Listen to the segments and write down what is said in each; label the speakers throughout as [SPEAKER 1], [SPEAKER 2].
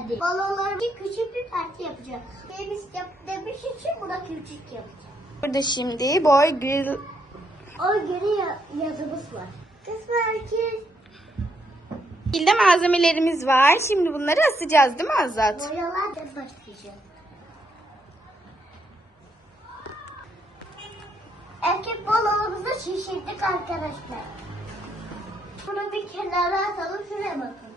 [SPEAKER 1] geldi. Balonlarımı küçük bir parça yapacağım. Demiş demiş için buna küçük yapacağım.
[SPEAKER 2] Burada şimdi boy grill.
[SPEAKER 1] O göre yazımız var. Kısmı herkes
[SPEAKER 2] Grill'de malzemelerimiz var. Şimdi bunları asacağız değil mi Azat?
[SPEAKER 1] boyalar da başlayacağım. Erkek balonumuzu şişirdik arkadaşlar. Bunu bir kenara atalım. Şuraya bakın.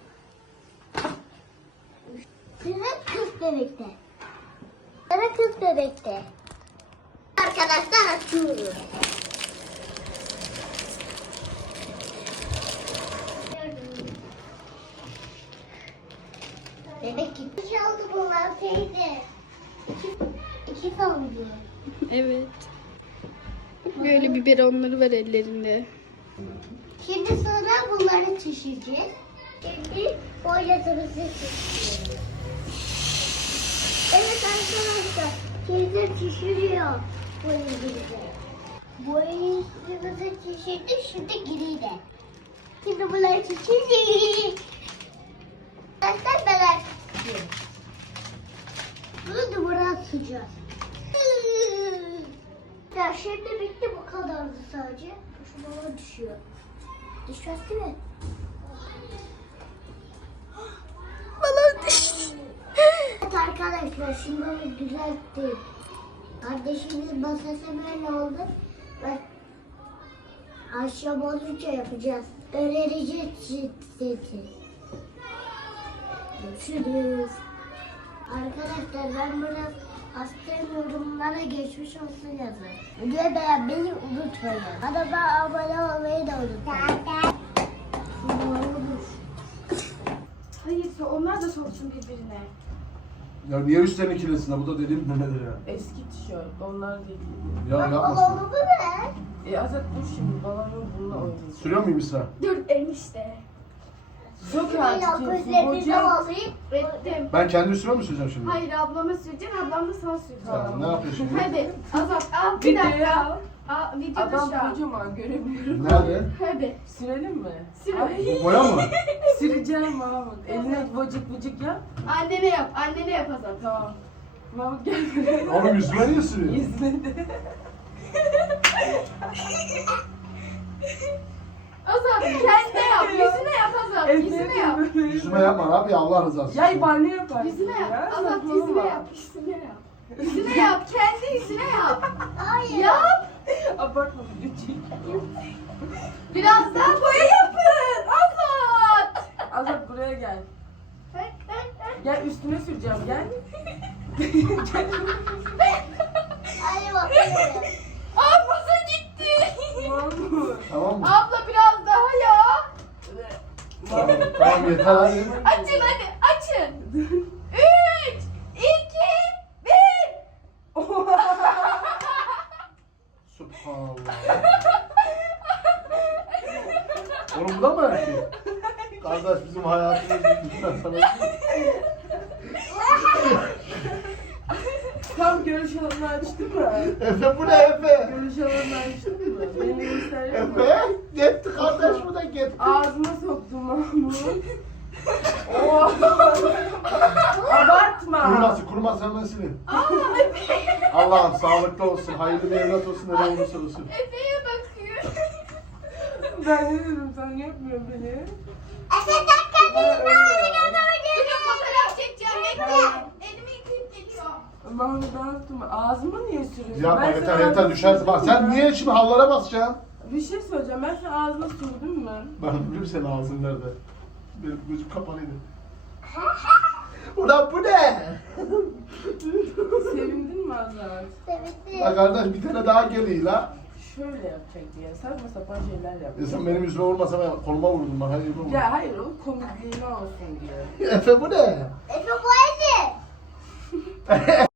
[SPEAKER 1] Sıra kız bebekte. Sıra kız bebekte. Arkadaşlar açıyoruz. Bebek gitti. İki oldu bunlar teyze. İki kaldı.
[SPEAKER 2] Evet. Böyle biberonları var ellerinde.
[SPEAKER 1] Şimdi sonra bunları çişireceğiz. Şimdi boyatımızı çişiriyoruz. Evet arkadaşlar. Teyze çişiriyor boyamızı. Boyamızı çişirdik. Şimdi giriyle. Şimdi bunları çişirdik. Arkadaşlar ben çişiriyorum. Bunu duvara atacağız. Ya şimdi bitti, bu kadardı sadece. Şu bana düşüyor. Düşmez değil mi?
[SPEAKER 2] Balon düştü.
[SPEAKER 1] Evet arkadaşlar, şimdi onu düzelttim. Kardeşimiz masası böyle oldu. Ve akşam olunca yapacağız. Öğreneceğiz sizi. Görüşürüz. Arkadaşlar ben biraz hastayım, yorumlara geçmiş olsun yazın. Videoyu beğenmeyi unutmayın. Kanalıma abone olmayı da unutmayın.
[SPEAKER 2] Hayır, onlar da soksun birbirine.
[SPEAKER 3] Ya niye üstlerini kirletsin? Bu da dediğim nedir ya?
[SPEAKER 4] Eski tişört, onlar değil.
[SPEAKER 3] Ya yapmasın.
[SPEAKER 1] Balonumu ver.
[SPEAKER 4] Azat dur şimdi, bana yok bununla oynayacağız.
[SPEAKER 3] Sürüyor muyum İsra?
[SPEAKER 2] Dur enişte.
[SPEAKER 4] Çok
[SPEAKER 1] Böyle
[SPEAKER 4] artık
[SPEAKER 1] gözlerini
[SPEAKER 4] hocam.
[SPEAKER 1] alayım.
[SPEAKER 2] Ettim.
[SPEAKER 3] Ben kendi üstüme mi süreceğim şimdi?
[SPEAKER 2] Hayır, ablama süreceksin, ablam da sana sürecek.
[SPEAKER 3] Ya, ne yapıyorsun?
[SPEAKER 2] Hadi Azat al bir dakika.
[SPEAKER 4] Ya.
[SPEAKER 2] Videoda
[SPEAKER 4] Adam
[SPEAKER 2] şu an.
[SPEAKER 4] kocaman göremiyorum.
[SPEAKER 3] Nerede?
[SPEAKER 2] Hadi.
[SPEAKER 4] Sürelim mi?
[SPEAKER 2] Sür.
[SPEAKER 4] Ay,
[SPEAKER 3] Bu boya mı?
[SPEAKER 4] süreceğim Mahmut. Eline vıcık vıcık yap.
[SPEAKER 2] Annene yap Azat.
[SPEAKER 4] Tamam. Mahmut gel buraya.
[SPEAKER 3] Oğlum yüzüme niye sürüyor?
[SPEAKER 4] İzledi.
[SPEAKER 2] Azat kendine yap, yüzüne yap Azat, yüzüne yap.
[SPEAKER 3] Yüzüme yapma abi, Allah rızası için.
[SPEAKER 4] Ya banyo yapar.
[SPEAKER 2] Yüzüne yap,
[SPEAKER 4] Ya,
[SPEAKER 2] Azat
[SPEAKER 4] saçmalama.
[SPEAKER 2] yüzüne yap, yüzüne yap. Yüzüne yap, kendi yüzüne yap.
[SPEAKER 1] Hayır.
[SPEAKER 2] Yap.
[SPEAKER 4] Abartma lütfen.
[SPEAKER 2] Biraz daha boya yapın. Azat.
[SPEAKER 4] Azat buraya gel. Gel üstüne süreceğim gel.
[SPEAKER 1] Hadi bakalım.
[SPEAKER 2] Ablası gitti.
[SPEAKER 4] Mahmut.
[SPEAKER 3] Tamam mı?
[SPEAKER 2] Abla biraz daha ya.
[SPEAKER 3] Tamam, tamam yeter hadi.
[SPEAKER 2] Açın hadi, açın. 3, 2, 1.
[SPEAKER 3] Subhanallah. Oğlum bu da mı erkek? Kardeş bizim hayatımız lütfen sana.
[SPEAKER 4] Tam görüş alanını açtın mı?
[SPEAKER 3] Efe bu ne Efe?
[SPEAKER 4] Görüş alanını açtın mı? Beni gösteriyor mu?
[SPEAKER 3] Efe gitti kardeş bu da gitti.
[SPEAKER 4] Ağzıma soktum Mahmut. Oh. Abartma.
[SPEAKER 3] Kuruması hemen silin. Allah'ım sağlıklı olsun, hayırlı bir evlat olsun, ne olursa olsun.
[SPEAKER 2] Efe'ye bakıyor.
[SPEAKER 4] Ben ne dedim sen yapmıyorsun beni.
[SPEAKER 1] Efe sen kendini
[SPEAKER 2] Bir fotoğraf çekeceğim, bekle. Elimi yıkayıp geliyor.
[SPEAKER 4] Mahmut ağzıma. Ağzıma niye sürüyorsun?
[SPEAKER 3] Yapma
[SPEAKER 4] Ben
[SPEAKER 3] yeter
[SPEAKER 4] sana
[SPEAKER 3] yeter
[SPEAKER 4] ağzıma
[SPEAKER 3] düşersin. Bak
[SPEAKER 4] sürdüm
[SPEAKER 3] sen
[SPEAKER 4] ya.
[SPEAKER 3] niye şimdi hallara basacaksın?
[SPEAKER 4] Bir şey söyleyeceğim. Ben sana ağzına sürdüm mü?
[SPEAKER 3] Ben biliyorum senin ağzın nerede. Benim gözüm kapalıydı. Ulan bu ne?
[SPEAKER 4] Sevindin mi Azat?
[SPEAKER 3] Ya kardeş bir tane daha geliyor la.
[SPEAKER 4] Şöyle yapacak diye. Saçma sapan şeyler yap.
[SPEAKER 3] Ya sen benim yüzüme vurmasan ben koluma vurdun bak. Hayır vurma.
[SPEAKER 4] Ya hayır o komikliğine olsun diye.
[SPEAKER 3] Efe bu ne?
[SPEAKER 1] Efe bu Efe.